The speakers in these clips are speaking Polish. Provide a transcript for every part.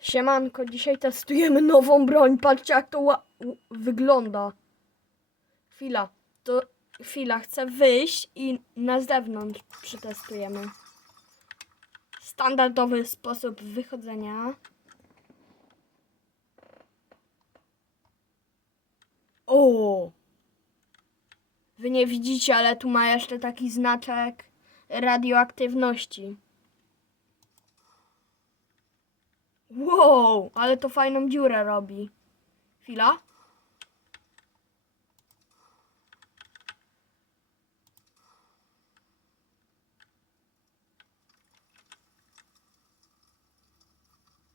Siemanko, dzisiaj testujemy nową broń. Patrzcie jak to wygląda. Chwila, to chwila, chcę wyjść i na zewnątrz przetestujemy. Standardowy sposób wychodzenia. O! Wy nie widzicie, ale tu ma jeszcze taki znaczek radioaktywności. Wow, ale to fajną dziurę robi. Chwila.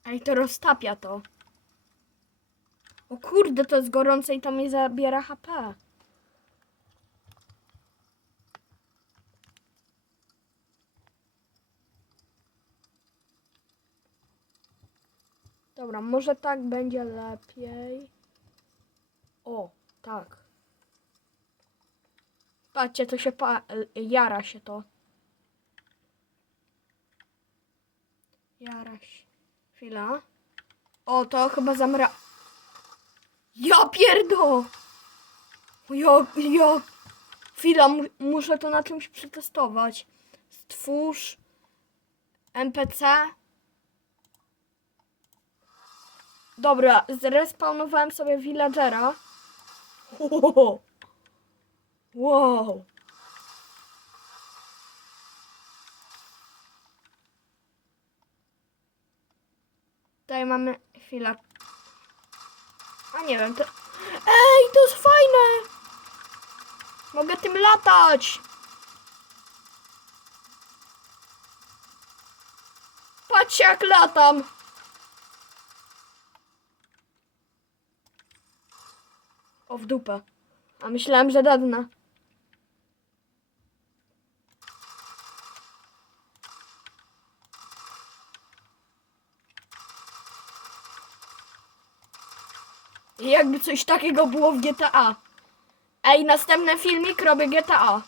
Ej, to roztapia to. O kurde, to jest gorące i to mi zabiera HP. Dobra, może tak będzie lepiej. O, tak. Patrzcie, to się pa jara się to. Jara się. Chwila. O, to chyba zamra... Ja pierdo! Ja, ja... Chwila, mu muszę to na czymś przetestować. Stwórz... NPC... Dobra, zrespawnowałem sobie villagera. Wow. wow. Tutaj mamy chwilę. A nie wiem, to... Ej, to jest fajne! Mogę tym latać! Patrzcie jak latam! O w dupę. A myślałem, że dawna. Jakby coś takiego było w GTA. Ej, następny filmik robię GTA.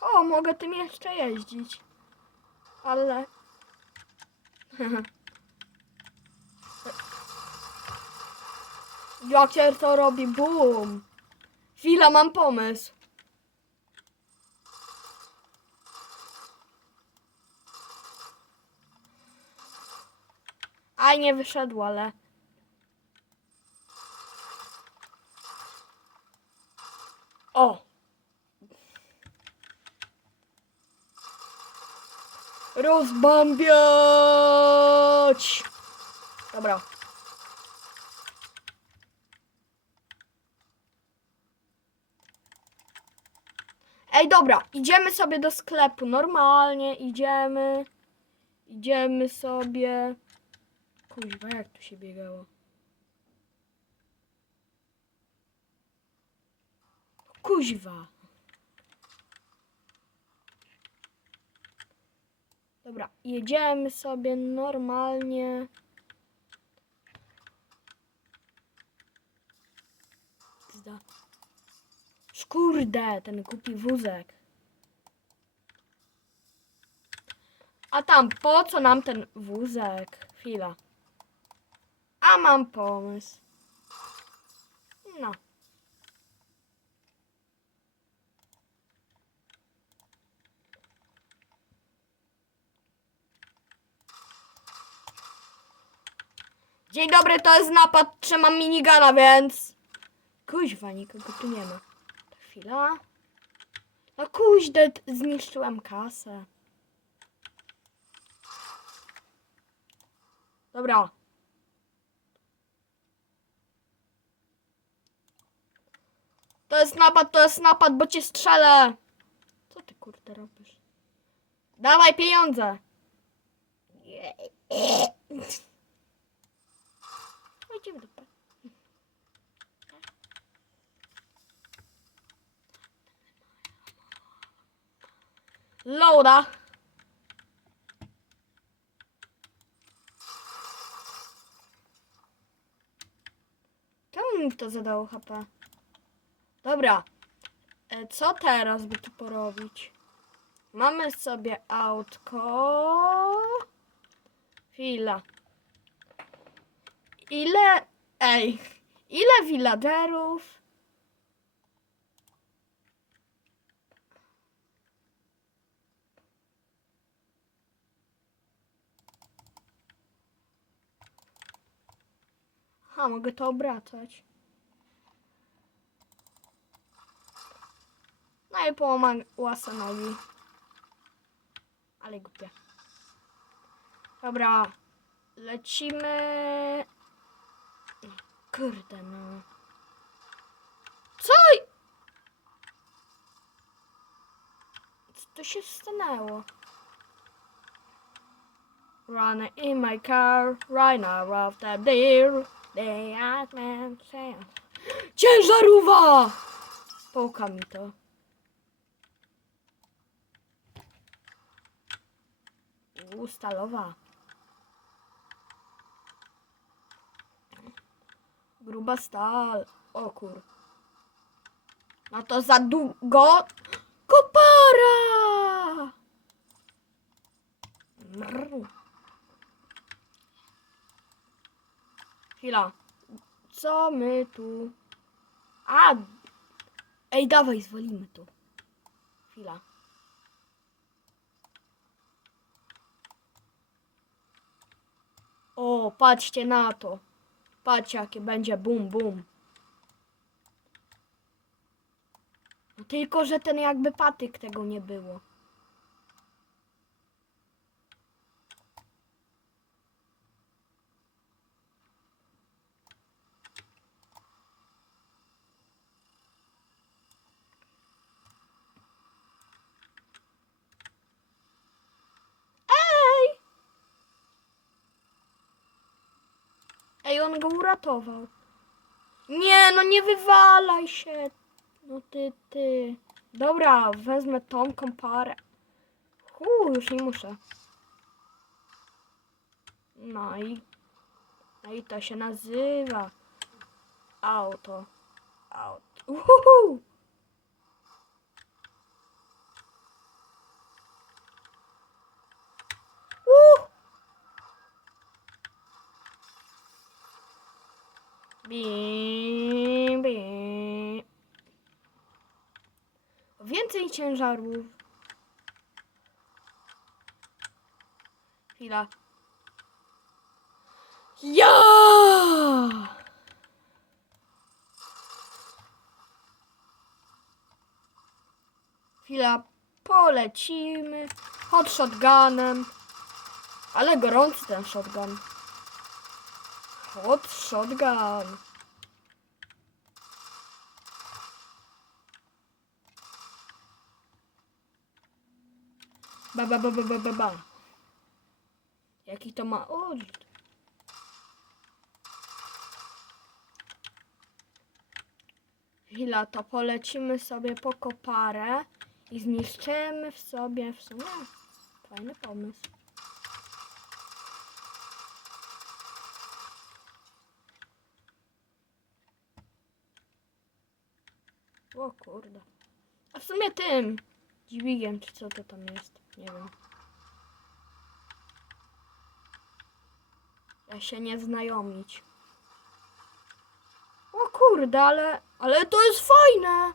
O, mogę tym jeszcze jeździć. Ale Jakier to robi boom. Chwila, mam pomysł. Aj, nie wyszedł, ale... O! Rozbambiać! Dobra. Ej, dobra, idziemy sobie do sklepu. Normalnie idziemy. Idziemy sobie. Kuźwa, jak tu się biegało? Kuźwa. Dobra, jedziemy sobie normalnie. Zda. Szkurde, ten kupi wózek. A tam, po co nam ten wózek? Chwila. A mam pomysł. No. Dzień dobry, to jest napad. Trzymam minigana, więc... Kuźwa, nikogo tu nie ma. Chwila. No kuźdę, zniszczyłem kasę. Dobra. To jest napad, to jest napad, bo cię strzelę. Co ty kurde robisz? Dawaj pieniądze. Idziemy do pracy. Loada. Czemu mi to zadało HP? Dobra. E, Co teraz by tu porobić? Mamy sobie autko. Chwila. Ile. Ej. Ile villagerów? A, mogę to obracać. No i połamała se nogi. Ale głupie. Dobra. Lecimy. Kurde no. Co? Co to się stanęło? Run in my car, right now after deer. They ask me, Ciężarówka! Połka mi to. U, Gruba stal. O kur. No to za długo. Kopara! Mrr. Chwila. Co my tu? A! Ej, dawaj, zwolimy tu. Chwila. O, patrzcie na to. Patrzcie, jakie będzie bum bum. Tylko, że ten jakby patyk tego nie było. Ej! Ej, on go uratował. Nie, no nie wywalaj się. No ty, ty. Dobra, wezmę tą komparę. Hu, już nie muszę. No i... No i to się nazywa... Auto. Auto. Uhuhu. Bim, bim. Więcej ciężarów. Chwila. Ja! Chwila, polecimy. Hot shotgunem. Ale gorący ten shotgun. Hot shotgun. Ba, ba, ba, ba, ba, ba, ba. Jaki to ma odrzut? Chwila, to polecimy sobie po koparę i zniszczymy w sobie w sumie. Fajny pomysł. O kurde. A w sumie tym dźwigiem, czy co to tam jest? Nie wiem. Ja się nie znajomić. O kurde, ale, ale to jest fajne.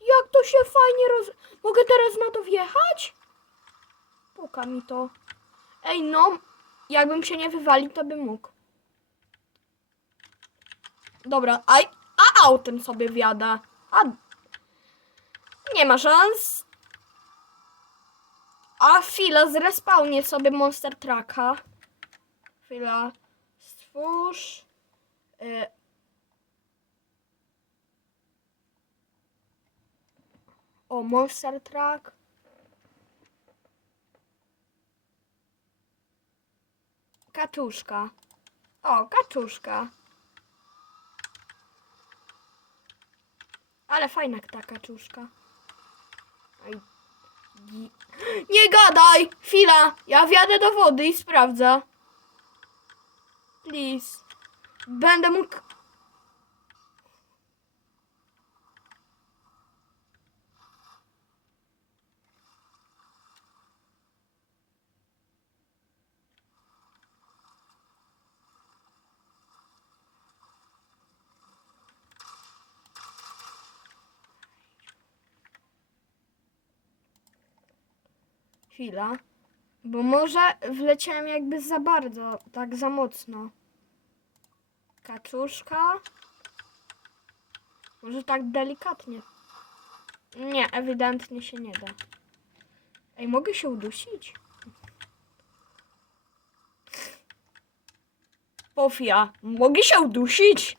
Jak to się fajnie roz... Mogę teraz na to wjechać? Puka mi to. Ej, no, jakbym się nie wywalił, to bym mógł. Dobra, a, a autem sobie wjadę. A nie ma szans. A chwila, zrespawnię sobie Monster Trucka. Chwila. Stwórz. Y o, Monster Truck. Kaczuszka. O, kaczuszka. Ale fajna ta kaczuszka. Nie gadaj! Chwila! Ja wjadę do wody i sprawdzę. Please. Będę mógł... Chwila. Bo może wleciałem jakby za bardzo, tak za mocno. Kaczuszka. Może tak delikatnie. Nie, ewidentnie się nie da. Ej, mogę się udusić? Pofia, mogę się udusić?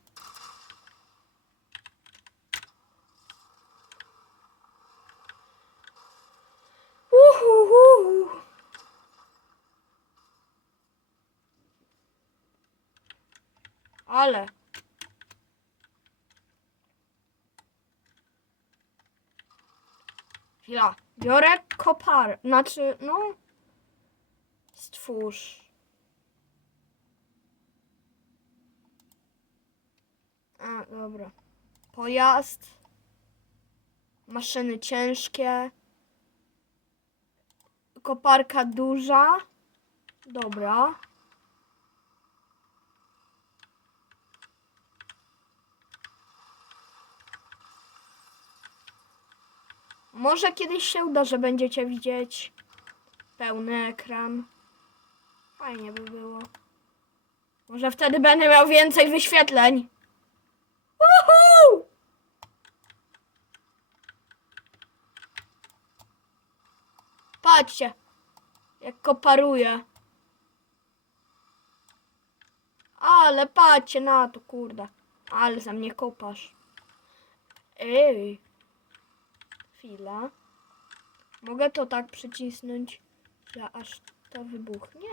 Uhuhu. Ale. Chwila. Biorę kopar. Znaczy, no. Stwórz. A, dobra. Pojazd. Maszyny ciężkie. Koparka duża. Dobra. Może kiedyś się uda, że będziecie widzieć pełny ekran. Fajnie by było. Może wtedy będę miał więcej wyświetleń. Woohoo! Patrzcie, jak koparuje. Ale patrzcie na to, kurde. Ale za mnie kopasz. Ej. Chwila. Mogę to tak przycisnąć, że aż to wybuchnie?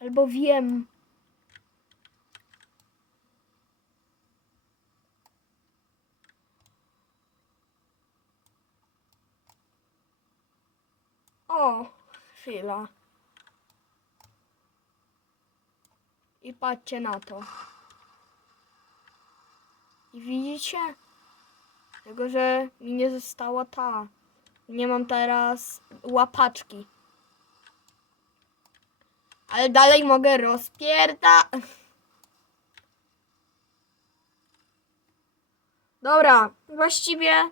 Albo wiem. O, chwila. I patrzcie na to. I widzicie? Tylko, że mi nie została ta. Nie mam teraz łapaczki. Ale dalej mogę rozpierda... Dobra, właściwie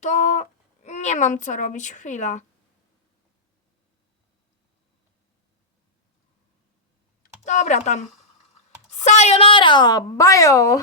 to nie mam co robić. Chwila. Dobra, tam. Sayonara! Bajo!